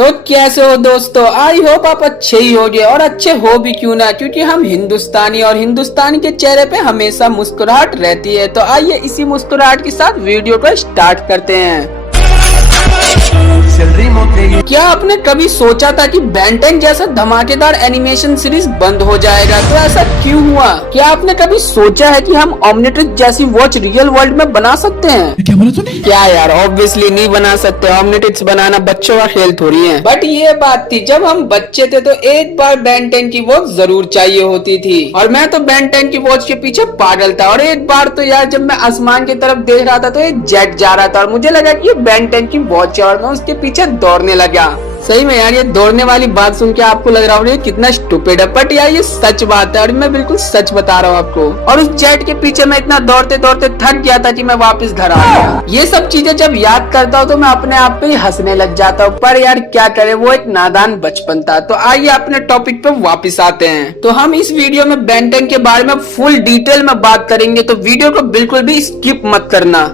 तो कैसे हो दोस्तों, आई होप आप अच्छे ही होंगे और अच्छे हो भी क्यों ना, क्योंकि हम हिंदुस्तानी और हिंदुस्तानी के चेहरे पे हमेशा मुस्कुराहट रहती है। तो आइए इसी मुस्कुराहट के साथ वीडियो को स्टार्ट करते हैं। क्या आपने कभी सोचा था कि बेन 10 जैसा धमाकेदार एनिमेशन सीरीज बंद हो जाएगा? तो ऐसा क्यों हुआ? क्या आपने कभी सोचा है कि हम ओमनिट्रिक्स जैसी वॉच रियल वर्ल्ड में बना सकते हैं? क्या बोला तूने? क्या यार, ऑब्वियसली नहीं बना सकते। ओमनिट्रिक्स बनाना बच्चों का खेल थोड़ी है। बट ये बात थी, जब हम बच्चे थे तो एक बार बेन 10 की वॉच जरूर चाहिए होती थी और मैं तो बेन 10 की वॉच के पीछे पागल था। और एक बार तो यार, जब मैं आसमान की तरफ देख रहा था तो एक जेट जा रहा था और मुझे लगा कि ये बेन 10 की वॉच है और मैं उसके पीछे दौड़ने लगा। सही में यार, ये दौड़ने वाली बात सुन के आपको लग रहा होगा कितना स्टूपिड है, बट यार ये सच बात है और मैं बिल्कुल सच बता रहा हूँ आपको। और उस जेट के पीछे मैं इतना दौड़ते दौड़ते थक गया था कि मैं वापस घर आ गया। ये सब चीजें जब याद करता हूँ तो मैं अपने आप पे ही हंसने लग जाता हूँ, पर यार क्या करे, वो एक नादान बचपन था। तो आइए अपने टॉपिक पे वापस आते हैं। तो हम इस वीडियो में बेन 10 के बारे में फुल डिटेल में बात करेंगे, तो वीडियो को बिल्कुल भी स्किप मत करना।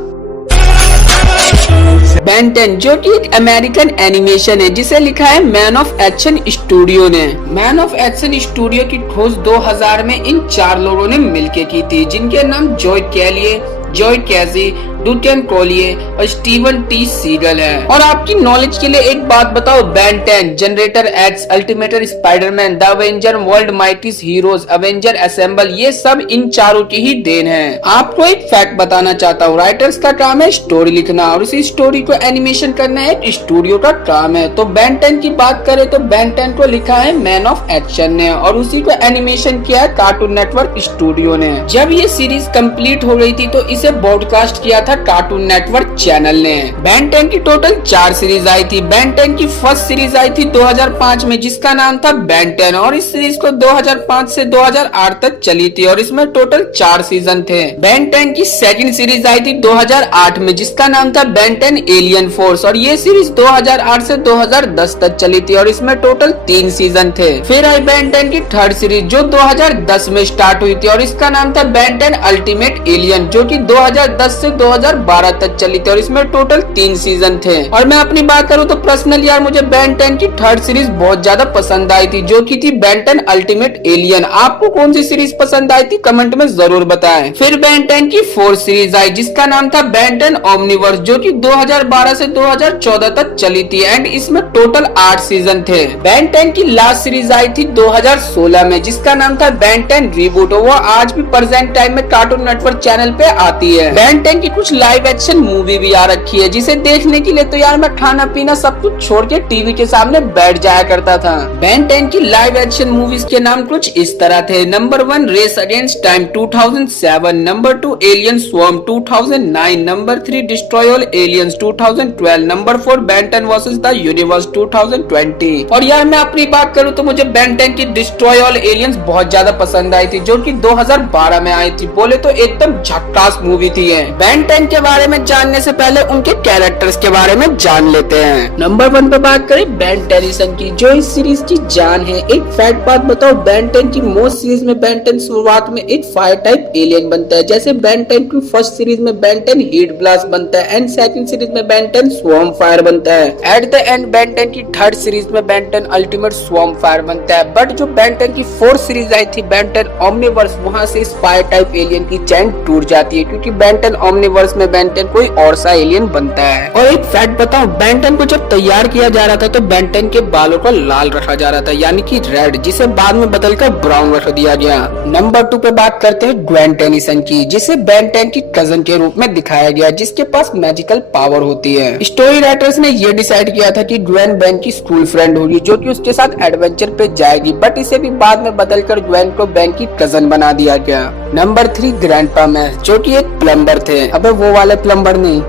बेन 10 जो कि एक अमेरिकन एनिमेशन है जिसे लिखा है मैन ऑफ एक्शन स्टूडियो ने। मैन ऑफ एक्शन स्टूडियो की खोज 2000 में इन 4 लोगों ने मिलकर की थी, जिनके नाम जॉय कैलिए, जॉय कैजी, डूटेन कोलिए और स्टीवन टी सीगल है। और आपकी नॉलेज के लिए एक बात बताओ, Ben 10, generator X, ultimate Spider-Man, the Avenger, world mightiest heroes, Avenger assemble, ये सब इन चारों की ही देन है। आपको एक फैक्ट बताना चाहता हूँ, राइटर्स का काम है स्टोरी लिखना और इसी स्टोरी को एनिमेशन करना एक स्टूडियो का काम है। तो बेन 10 की बात करें तो बेन 10 को लिखा है मैन ऑफ एक्शन ने और उसी को एनिमेशन किया है कार्टून नेटवर्क स्टूडियो ने। जब ये सीरीज कंप्लीट हो गई थी तो इसे ब्रॉडकास्ट किया था कार्टून नेटवर्क चैनल ने। बेन 10 की टोटल 4 सीरीज आई थी। बेन 10 की फर्स्ट सीरीज आई थी 2005 में जिसका नाम था बेन 10 और इस सीरीज को 2005 से 2008 तक चली थी और इसमें टोटल 4 सीजन थे। बेन 10 की सेकंड सीरीज आई थी 2008 में जिसका नाम था बेन 10 एलियन फोर्स और ये सीरीज 2008 से 2010 तक चली थी और इसमें टोटल 3 सीजन थे। फिर आई बेन 10 की थर्ड सीरीज जो 2010 में स्टार्ट हुई थी और इसका नाम था बेन 10 अल्टीमेट एलियन जो कि 2010 से 2012 तक चली थी और इसमें टोटल 3 सीजन थे। और मैं अपनी बात करूं तो पर्सनली यार मुझे बेन 10 की थर्ड सीरीज बहुत ज्यादा पसंद आई थी जो कि थी बेन 10 अल्टीमेट एलियन। आपको कौन सी सीरीज पसंद आई थी कमेंट में जरूर बताएं। फिर बेन 10 की फोर्थ सीरीज आई जिसका नाम था बेन 10 ओमनिवर्स जो कि 2012 से 2014 तक चली थी एंड इसमें टोटल 8 सीजन थे। बेन 10 की लास्ट सीरीज आई थी 2016 में जिसका नाम था बेन 10 रिबूट। वो आज भी प्रेजेंट टाइम में कार्टून नेटवर्क चैनल पे आती है। बेन 10 की कुछ लाइव एक्शन मूवी भी आ रखी है जिसे देखने के लिए तो यार मैं खाना पीना सब कुछ छोड़ के टीवी के सामने बैठ जाया करता था। बेन 10 की लाइव एक्शन मूवीज के नाम कुछ इस तरह थे। Number 1 race against time 2007, number 2 alien swarm 2009, number 3 destroy all aliens 2012, number 4 Ben 10 versus the universe 2020। और यार मैं अपनी बात करूँ तो मुझे बेन 10 की डिस्ट्रॉय ऑल एलियंस बहुत ज्यादा पसंद आई थी जो कि 2012 में आई थी। बोले तो एकदम झक्कास मूवी थी। बेन 10 के बारे में जानने से पहले उनके कैरेक्टर्स के बारे में जान लेते हैं। नंबर 1 पे बात करें बेन टेनिसन की जो इस सीरीज की जान है। एक फैक्ट बात बताओ, बेन 10 की मोस्ट सीरीज में बेन 10 शुरुआत में एक फायर टाइप एलियन बनता है, जैसे बेन 10 की फर्स्ट सीरीज में बेन 10 हीट ब्लास्ट बनता है एंड सेकंड सीरीज में बेन 10 स्वॉर्म फायर बनता है। एट द एंड बेन 10 की थर्ड सीरीज में बेन 10 अल्टीमेट स्वॉर्म फायर बनता है। बट जो बेन 10 की फोर्थ सीरीज आई थी बेन 10 ओमनिवर्स, वहाँ से इस फायर टाइप एलियन की चैन टूट जाती है क्योंकि बेन 10 ओमनिवर्स में बेन 10 कोई और सा एलियन बनता है। और एक फैक्ट बताओ, बेन 10 को जब तैयार किया जा रहा था तो बेन 10 के बालों को लाल रखा जा रहा था यानी कि रेड, जिसे बाद में बदलकर ब्राउन रख दिया गया। नंबर 2 पे बात करते हैं ग्वेन टेनिसन की जिसे बेन 10 की कजन के रूप में दिखाया गया जिसके पास मैजिकल पावर होती है। स्टोरी राइटर्स ने ये डिसाइड किया था कि ग्वेन बेन की स्कूल फ्रेंड होगी जो कि उसके साथ एडवेंचर पे जाएगी, बट इसे भी बाद में बदलकर ग्वेन को बेन की कजन बना दिया गया। नंबर 3 ग्रैंडपा मैथ जो कि एक प्लम्बर थे। अबे वो वाले प्लम्बर नहीं।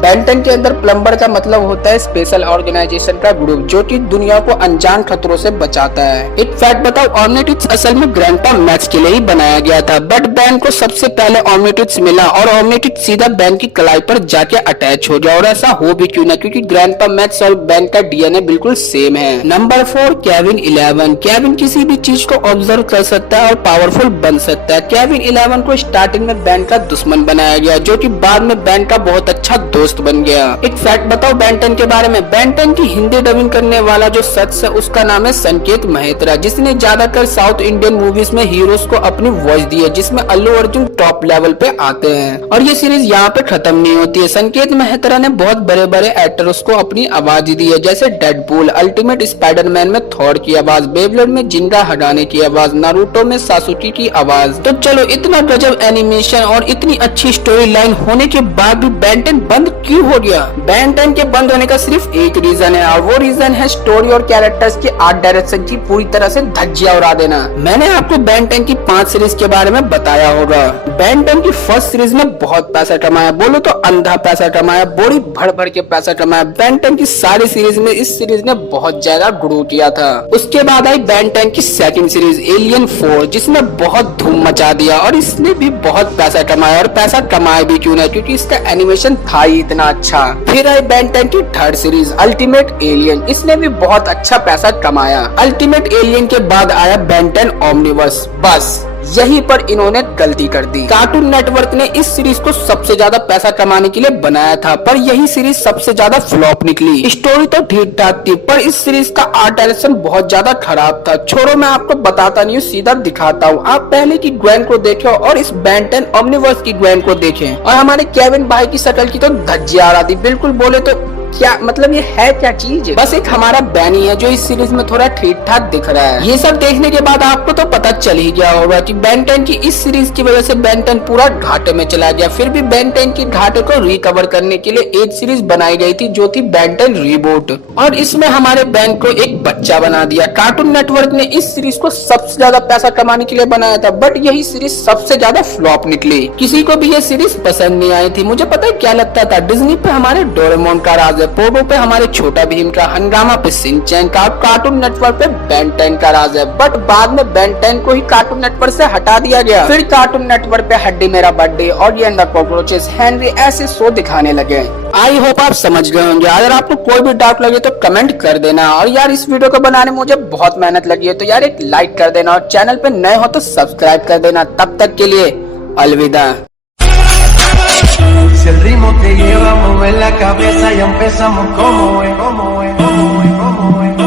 बेन 10 के अंदर प्लम्बर का मतलब होता है स्पेशल ऑर्गेनाइजेशन का ग्रुप जो कि दुनिया को अनजान खतरों से बचाता है। एक फैक्ट बताओ, ओमनिट्रिक्स असल में ग्रैंडपा मैथ्स के लिए ही बनाया गया था, बट बेन को सबसे पहले ओमनिट्रिक्स मिला और ओमनिट्रिक्स सीधा बेन की कलाई पर जाके अटैच हो गया। और ऐसा हो भी क्यों ना, क्योंकि ग्रैंडपा मैथ्स और बेन का डीएनए बिल्कुल सेम है। Number 4 Kevin 11। केविन किसी भी चीज को ऑब्जर्व कर सकता है और पावरफुल बन सकता है। केविन 11 को स्टार्टिंग में बेन का दुश्मन बनाया गया जो कि बाद में बेन का बहुत अच्छा दोस्त दोस्त बन गया। एक फैक्ट बताओ बेन 10 के बारे में। बेन 10 की हिंदी डबिंग करने वाला जो शख्स है उसका नाम है संकेत मेहत्रा, जिसने ज्यादातर साउथ इंडियन मूवीज में हीरोज को अपनी वॉइस दी है, जिसमें अल्लू अर्जुन टॉप लेवल पे आते हैं। और ये सीरीज यहाँ पे खत्म नहीं होती है। संकेत मेहत्रा ने बहुत बड़े बड़े एक्टर्स को अपनी आवाज दी है, जैसे डेडपूल, अल्टीमेट स्पाइडरमैन में थॉर की आवाज, बेब्लेड में जिंगा हडाने की आवाज, नारुतो में सासुकी की आवाज। तो चलो, इतना गजब एनिमेशन और इतनी अच्छी स्टोरी लाइन होने के बाद भी बेन 10 बंद क्यों हो गया? बेन 10 के बंद होने का सिर्फ एक रीजन है, और वो रीजन है स्टोरी और कैरेक्टर्स की आर्ट डायरेक्शन की पूरी तरह से धज्जियां उड़ा देना। मैंने आपको बेन 10 की 5 सीरीज के बारे में बताया होगा। बेन 10 की फर्स्ट सीरीज में बहुत पैसा कमाया, बोलो तो अंधा पैसा कमाया, बोरी भर भर के पैसा कमाया। बेन 10 की सारी सीरीज में इस सीरीज ने बहुत ज्यादा ग्रो किया था। उसके बाद आई बेन 10 की सेकंड सीरीज एलियन 4, जिसने बहुत धूम मचा दिया और इसने भी बहुत पैसा कमाया, और पैसा कमाया भी क्यों नहीं, क्योंकि इसका एनिमेशन था ही इतना अच्छा। फिर आई बेन 10 की थर्ड सीरीज अल्टीमेट एलियन, इसने भी बहुत अच्छा पैसा कमाया। अल्टीमेट एलियन के बाद आया बेन 10 ओमनिवर्स। बस यहीं पर इन्होंने गलती कर दी। कार्टून नेटवर्क ने इस सीरीज को सबसे ज्यादा पैसा कमाने के लिए बनाया था, पर यही सीरीज सबसे ज्यादा फ्लॉप निकली। स्टोरी तो ठीक ठाक थी, पर इस सीरीज का आर्ट डायरेक्शन बहुत ज्यादा खराब था। छोड़ो, मैं आपको बताता नहीं हूँ, सीधा दिखाता हूँ। आप पहले की ग्वेन को देखें और इस बेन 10 ओमनिवर्स की ग्वेन को देखें, और हमारे केविन भाई की शक्ल की तो धज्जियां आ रही थी। बिल्कुल बोले तो क्या मतलब ये है क्या चीज? बस एक हमारा बैनी है जो इस सीरीज में थोड़ा ठीक ठाक दिख रहा है। ये सब देखने के बाद आपको तो पता चल ही गया होगा कि बेन 10 की इस सीरीज की वजह से बेन 10 पूरा घाटे में चला गया। फिर भी बेन 10 की घाटे को रिकवर करने के लिए एक सीरीज बनाई गई थी, जो थी बेन 10 रीबूट, और इसमें हमारे बेन को एक बच्चा बना दिया। कार्टून नेटवर्क ने इस सीरीज को सबसे ज्यादा पैसा कमाने के लिए बनाया था, बट यही सीरीज सबसे ज्यादा फ्लॉप निकली। किसी को भी ये सीरीज पसंद नहीं आई थी। मुझे पता है क्या लगता था, डिज्नी पे हमारे डोरेमोन का राज है, पोगो पे हमारे छोटा भीम का, हंगामा पे शिनचैन का, कार्टून नेटवर्क पे बेन 10 का राज है। बट बाद में बेन 10 को ही कार्टून नेटवर्क से हटा दिया गया। फिर कार्टून नेटवर्क पे हड्डी मेरा बर्थडे और ये द कॉकरोचेस, हेनरी ऐसे शो दिखाने लगे। आई होप आप समझ गए होंगे। अगर आपको कोई भी डाउट लगे तो कमेंट कर देना। और यार, इस वीडियो को बनाने में मुझे बहुत मेहनत लगी है, तो यार एक लाइक कर देना, और चैनल पे नए हो तो सब्सक्राइब कर देना। तब तक के लिए अलविदा। Si el ritmo te lleva a mover la cabeza y empezamos como es.